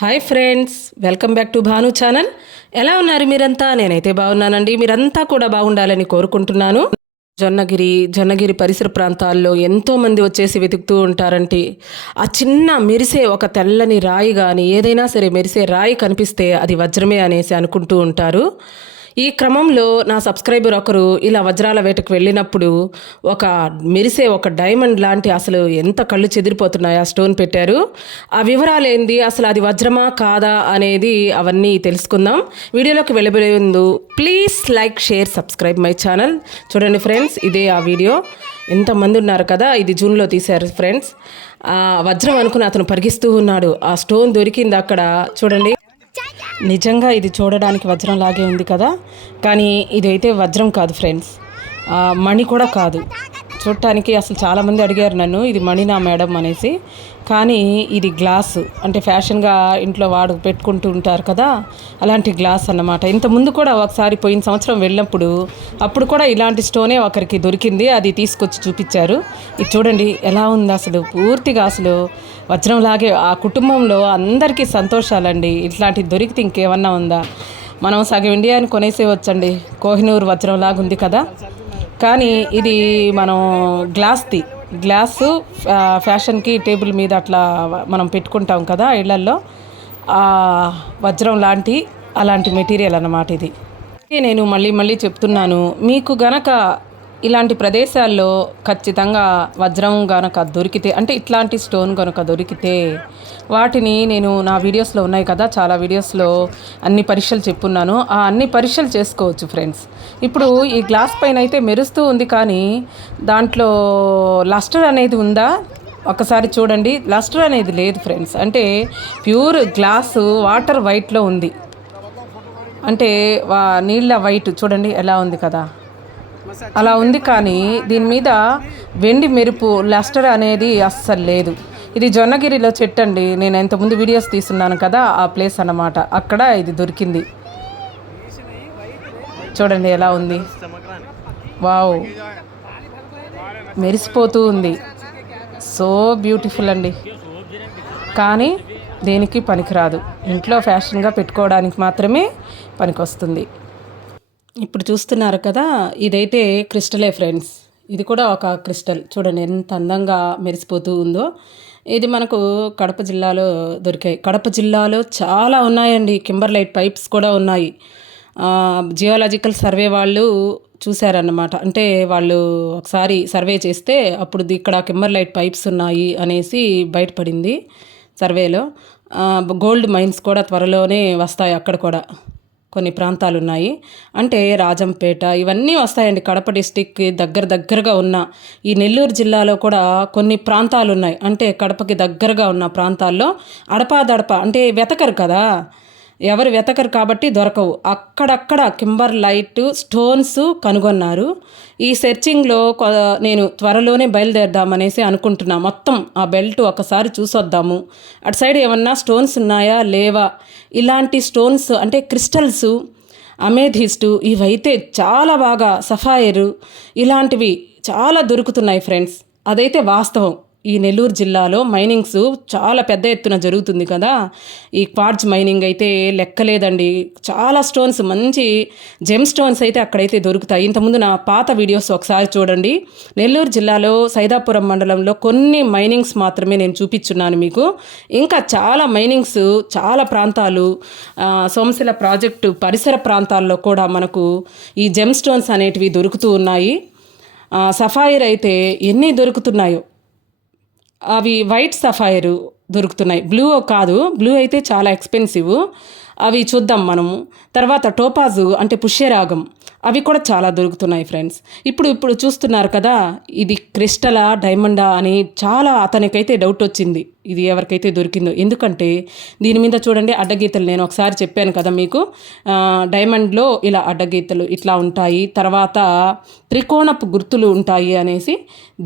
Hi friends welcome back to Bhanu channel. ఎలా ఉన్నారు మీరంతా? నేనైతే బాగున్నానండి. మీరంతా కూడా బాగుండాలని కోరుకుంటున్నాను. జొన్నగిరి జొన్నగిరి పరిసర ప్రాంతాల్లో ఎంతోమంది వచ్చేసి వెతుకుతూ ఉంటారంటే ఆ చిన్న మెరిసే ఒక తెల్లని రాయి కానీ ఏదైనా సరే మెరిసే రాయి కనిపిస్తే అది వజ్రమే అనేసి అనుకుంటూ ఉంటారు. ఈ క్రమంలో నా సబ్స్క్రైబర్ ఒకరు ఇలా వజ్రాల వేటకు వెళ్ళినప్పుడు ఒక మెరిసే ఒక డైమండ్ లాంటి అసలు ఎంత కళ్ళు చెదిరిపోతున్నాయి ఆ స్టోన్ పెట్టారు. ఆ వివరాలు ఏంది? అసలు అది వజ్రమా కాదా అనేది అవన్నీ తెలుసుకుందాం. వీడియోలోకి వెళ్ళబోయే ముందు please like share subscribe my channel. చూడండి ఫ్రెండ్స్ ఇదే ఆ వీడియో. ఎంతమంది ఉన్నారు కదా? ఇది జూన్లో తీశారు ఫ్రెండ్స్. ఆ వజ్రం అనుకుని అతను పరిగిస్తూ ఉన్నాడు. ఆ స్టోన్ దొరికింది అక్కడ. చూడండి. నిజంగా ఇది చూడడానికి వజ్రం లాగే ఉంది కదా. కానీ ఇదైతే వజ్రం కాదు ఫ్రెండ్స్ మణి కూడా కాదు. చూడటానికి అసలు చాలామంది అడిగారు నన్ను ఇది మణినా మేడం అనేసి. కానీ ఇది గ్లాస్ అంటే ఫ్యాషన్గా ఇంట్లో వాడు పెట్టుకుంటూ ఉంటారు కదా అలాంటి గ్లాస్ అన్నమాట. ఇంత ముందు కూడా ఒకసారి పోయిన సంవత్సరం వెళ్ళినప్పుడు అప్పుడు కూడా ఇలాంటి స్టోనే ఒకరికి దొరికింది అది తీసుకొచ్చి చూపించారు. ఇది చూడండి ఎలా ఉంది అసలు పూర్తిగా అసలు వజ్రంలాగే ఆ కుటుంబంలో అందరికీ సంతోషాలండి ఇట్లాంటిది దొరికితే ఇంకేమన్నా ఉందా? మనం సగం ఇండియాని కొనేసేవచ్చండి కోహినూర్ వజ్రంలాగా ఉంది కదా. కానీ ఇది మనం గ్లాస్ది గ్లాసు ఫ్యాషన్కి టేబుల్ మీద అట్లా మనం పెట్టుకుంటాం కదా ఇళ్ళల్లో. వజ్రం లాంటి అలాంటి మెటీరియల్ అన్నమాట ఇది నేను మళ్ళీ మళ్ళీ చెప్తున్నాను. మీకు గనక ఇలాంటి ప్రదేశాల్లో ఖచ్చితంగా వజ్రం కనుక దొరికితే అంటే ఇట్లాంటి స్టోన్ కనుక దొరికితే వాటిని నేను నా వీడియోస్లో ఉన్నాయి కదా చాలా వీడియోస్లో అన్ని పరీక్షలు చెప్పున్నాను. ఆ అన్ని పరీక్షలు చేసుకోవచ్చు ఫ్రెండ్స్. ఇప్పుడు ఈ గ్లాస్ పైన అయితే మెరుస్తూ ఉంది కానీ దాంట్లో లస్టర్ అనేది ఉందా? ఒకసారి చూడండి. లస్టర్ అనేది లేదు ఫ్రెండ్స్. అంటే ప్యూర్ గ్లాసు వాటర్ వైట్లో ఉంది. అంటే వా నీళ్ళ వైట్ చూడండి ఎలా ఉంది కదా. అలా ఉంది కానీ దీని మీద వెండి మెరుపు లస్టర్ అనేది అస్సలు లేదు. ఇది జొన్నగిరిలో చెట్టు అండి నేను ఇంతకుముందు వీడియోస్ తీస్తున్నాను కదా ఆ ప్లేస్ అన్నమాట. అక్కడ ఇది దొరికింది. చూడండి ఎలా ఉంది. వావ్. మెరిసిపోతూ ఉంది. సో బ్యూటిఫుల్ అండి. కానీ దేనికి పనికిరాదు. ఇంట్లో ఫ్యాషన్గా పెట్టుకోవడానికి మాత్రమే పనికొస్తుంది. ఇప్పుడు చూస్తున్నారు కదా ఇదైతే క్రిస్టలే ఫ్రెండ్స్. ఇది కూడా ఒక క్రిస్టల్. చూడండి ఎంత అందంగా మెరిసిపోతూ ఉందో. ఇది మనకు కడప జిల్లాలో దొరికాయి. కడప జిల్లాలో చాలా ఉన్నాయండి. కింబర్లైట్ పైప్స్ కూడా ఉన్నాయి. జియోలాజికల్ సర్వే వాళ్ళు చూశారన్నమాట. అంటే వాళ్ళు ఒకసారి సర్వే చేస్తే అప్పుడు ఇక్కడ కింబర్లైట్ పైప్స్ ఉన్నాయి అనేసి బయటపడింది సర్వేలో. గోల్డ్ మైన్స్ కూడా త్వరలోనే వస్తాయి అక్కడ కూడా. కొన్ని ప్రాంతాలు ఉన్నాయి అంటే రాజంపేట ఇవన్నీ వస్తాయండి. కడప డిస్టిక్ దగ్గర దగ్గరగా ఉన్న ఈ నెల్లూరు జిల్లాలో కూడా కొన్ని ప్రాంతాలు ఉన్నాయి అంటే కడపకి దగ్గరగా ఉన్న ప్రాంతాల్లో అడపాదడప అంటే వెతకరు కదా. ఎవరు వెతకరు కాబట్టి దొరకవు. అక్కడక్కడ కింబర్ లైట్ స్టోన్స్ కనుగొన్నారు. ఈ సెర్చింగ్లో కొ- నేను త్వరలోనే బయలుదేరదామనేసి అనుకుంటున్నా. మొత్తం ఆ బెల్ట్ ఒకసారి చూసొద్దాము. అటు సైడ్ ఏమన్నా స్టోన్స్ ఉన్నాయా? లేవా? ఇలాంటి స్టోన్స్ అంటే క్రిస్టల్స్ అమేధిస్టు ఇవైతే చాలా బాగా సఫాయరు. ఇలాంటివి చాలా దొరుకుతున్నాయి ఫ్రెండ్స్. అదైతే వాస్తవం. ఈ నెల్లూరు జిల్లాలో మైనింగ్స్ చాలా పెద్ద ఎత్తున జరుగుతుంది కదా. ఈ క్వార్జ్ మైనింగ్ అయితే లెక్కలేదండి. చాలా స్టోన్స్ మంచి జెమ్ స్టోన్స్ అయితే అక్కడైతే దొరుకుతాయి. ఇంతకుముందు నా పాత వీడియోస్ ఒకసారి చూడండి. నెల్లూరు జిల్లాలో సైదాపురం మండలంలో కొన్ని మైనింగ్స్ మాత్రమే నేను చూపించున్నాను మీకు. ఇంకా చాలా మైనింగ్స్ చాలా ప్రాంతాలు సోమశిల ప్రాజెక్టు పరిసర ప్రాంతాల్లో కూడా మనకు ఈ జెమ్ స్టోన్స్ అనేటివి దొరుకుతూ ఉన్నాయి. సఫాయిర్ అయితే ఎన్ని దొరుకుతున్నాయో అవి వైట్ సఫైర్ దొరుకుతున్నాయి. బ్లూ కాదు బ్లూ అయితే చాలా ఎక్స్పెన్సివ్. అవి చూద్దాం మనము. తర్వాత టోపాజు అంటే పుష్యరాగం అవి కూడా చాలా దొరుకుతున్నాయి ఫ్రెండ్స్. ఇప్పుడు ఇప్పుడు చూస్తున్నారు కదా ఇది క్రిస్టలా డైమండా అని చాలా అతనికైతే డౌట్ వచ్చింది. ఇది ఎవరికైతే దొరికిందో. ఎందుకంటే దీని మీద చూడండి అడ్డగీతలు. నేను ఒకసారి చెప్పాను కదా మీకు. డైమండ్లో ఇలా అడ్డగీతలు ఇట్లా ఉంటాయి. తర్వాత త్రికోణపు గుర్తులు ఉంటాయి అనేసి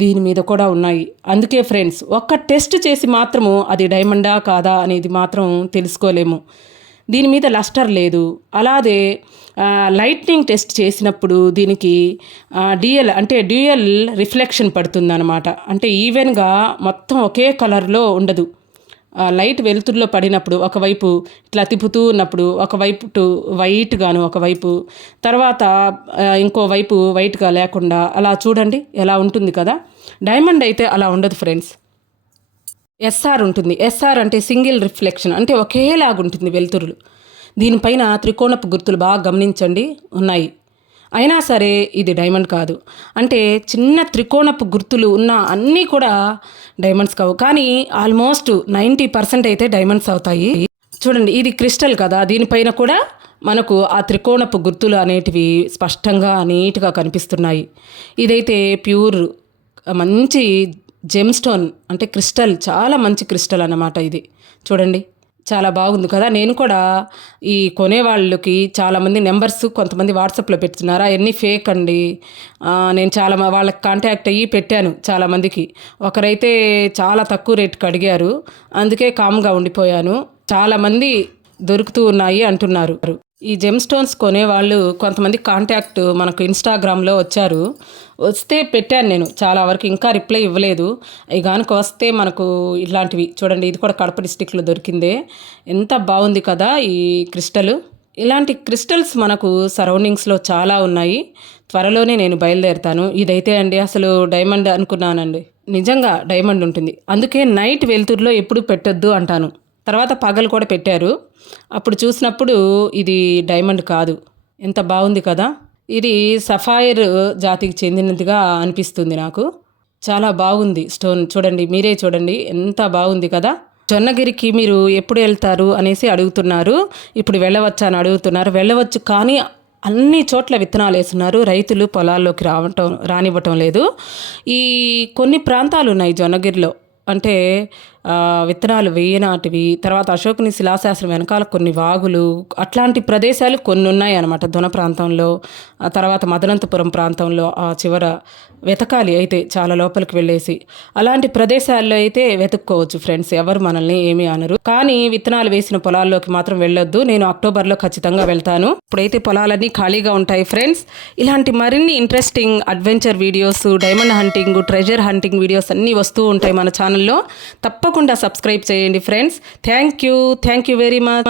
దీని మీద కూడా ఉన్నాయి. అందుకే ఫ్రెండ్స్ ఒక్క టెస్ట్ చేసి మాత్రము అది డైమండా కాదా అనేది మాత్రం తెలుసుకోలేము. దీని మీద లస్టర్ లేదు. అలాగే లైట్నింగ్ టెస్ట్ చేసినప్పుడు దీనికి డిఎల్ అంటే డ్యూయల్ రిఫ్లెక్షన్ పడుతుందన్నమాట. అంటే ఈవెన్గా మొత్తం ఒకే కలర్లో ఉండదు. లైట్ వెలుతురులో పడినప్పుడు ఒకవైపు ఇట్లా తిప్పుతూ ఉన్నప్పుడు ఒకవైపు టు వైట్గాను ఒకవైపు తర్వాత ఇంకోవైపు వైట్గా లేకుండా అలా చూడండి ఎలా ఉంటుంది కదా. డైమండ్ అయితే అలా ఉండదు ఫ్రెండ్స్ ఎస్ఆర్ ఉంటుంది. ఎస్ఆర్ అంటే సింగిల్ రిఫ్లెక్షన్ అంటే ఒకేలాగా ఉంటుంది వెలుతురులు. దీనిపైన త్రికోణపు గుర్తులు బాగా గమనించండి. ఉన్నాయి. అయినా సరే ఇది డైమండ్ కాదు. అంటే చిన్న త్రికోణపు గుర్తులు ఉన్న అన్నీ కూడా డైమండ్స్ కావు. కానీ ఆల్మోస్ట్ నైంటీ పర్సెంట్ అయితే డైమండ్స్ అవుతాయి. చూడండి ఇది క్రిస్టల్ కదా. దీనిపైన కూడా మనకు ఆ త్రికోణపు గుర్తులు అనేటివి స్పష్టంగా నీట్గా కనిపిస్తున్నాయి. ఇదైతే ప్యూర్ మంచి జెమ్ స్టోన్ అంటే క్రిస్టల్ చాలా మంచి క్రిస్టల్ అన్నమాట ఇది. చూడండి చాలా బాగుంది కదా. నేను కూడా ఈ కొనేవాళ్ళకి చాలామంది నెంబర్స్ కొంతమంది వాట్సాప్లో పెడుతున్నారు అవన్నీ ఫేక్ అండి? నేను చాలా మ- వాళ్ళకి కాంటాక్ట్ అయ్యి పెట్టాను చాలామందికి ఒకరైతే చాలా తక్కువ రేటుకి అడిగారు. అందుకే కామ్గా ఉండిపోయాను. చాలామంది దొరుకుతూ ఉన్నాయి అంటున్నారు. ఈ జెమ్ స్టోన్స్ కొనేవాళ్ళు కొంతమంది కాంటాక్ట్ మనకు ఇన్స్టాగ్రామ్లో వచ్చారు. వస్తే పెట్టాను నేను. చాలా వరకు ఇంకా రిప్లై ఇవ్వలేదు. అవి కనుక వస్తే మనకు ఇలాంటివి చూడండి ఇది కూడా కడప డిస్టిక్లో దొరికిందే. ఎంత బాగుంది కదా ఈ క్రిస్టల్ ఇలాంటి క్రిస్టల్స్ మనకు సరౌండింగ్స్లో చాలా ఉన్నాయి. త్వరలోనే నేను బయలుదేరుతాను. ఇదైతే అండి అసలు డైమండ్ అనుకున్నానండి. నిజంగా డైమండ్ ఉంటుంది. అందుకే నైట్ వెలుతురులో ఎప్పుడు పెట్టొద్దు అంటాను. తర్వాత పగలు కూడా పెట్టారు. అప్పుడు చూసినప్పుడు ఇది డైమండ్ కాదు. ఎంత బాగుంది కదా. ఇది సఫాయర్ జాతికి చెందినదిగా అనిపిస్తుంది నాకు. చాలా బాగుంది స్టోన్. చూడండి మీరే చూడండి. ఎంత బాగుంది కదా. జొన్నగిరికి మీరు ఎప్పుడు వెళ్తారు అనేసి అడుగుతున్నారు. ఇప్పుడు వెళ్ళవచ్చా అని అడుగుతున్నారు. వెళ్ళవచ్చు కానీ అన్ని చోట్ల విత్తనాలు వేస్తున్నారు. రైతులు పొలాల్లోకి రావటం రానివ్వటం లేదు. ఈ కొన్ని ప్రాంతాలు ఉన్నాయి జొన్నగిరిలో. అంటే విత్తనాలు వేయనాటివి తర్వాత అశోకుని శిలాశాస్త్రం వెనకాల కొన్ని వాగులు అట్లాంటి ప్రదేశాలు కొన్ని ఉన్నాయి అన్నమాట దున ప్రాంతంలో ఆ తర్వాత మదనంతపురం ప్రాంతంలో ఆ చివర వెతకాలి అయితే చాలా లోపలికి వెళ్ళేసి. అలాంటి ప్రదేశాల్లో అయితే వెతుక్కోవచ్చు ఫ్రెండ్స్ ఎవరు మనల్ని ఏమీ అనరు. కానీ విత్తనాలు వేసిన పొలాల్లోకి మాత్రం వెళ్ళొద్దు నేను అక్టోబర్లో ఖచ్చితంగా వెళ్తాను. ఇప్పుడైతే పొలాలన్నీ ఖాళీగా ఉంటాయి ఫ్రెండ్స్. ఇలాంటి మరిన్ని interesting adventure videos diamond hunting treasure hunting videos అన్నీ వస్తూ ఉంటాయి మన ఛానల్లో. తప్ప తప్పకుండా సబ్స్క్రైబ్ చేయండి friends. Thank you thank you very much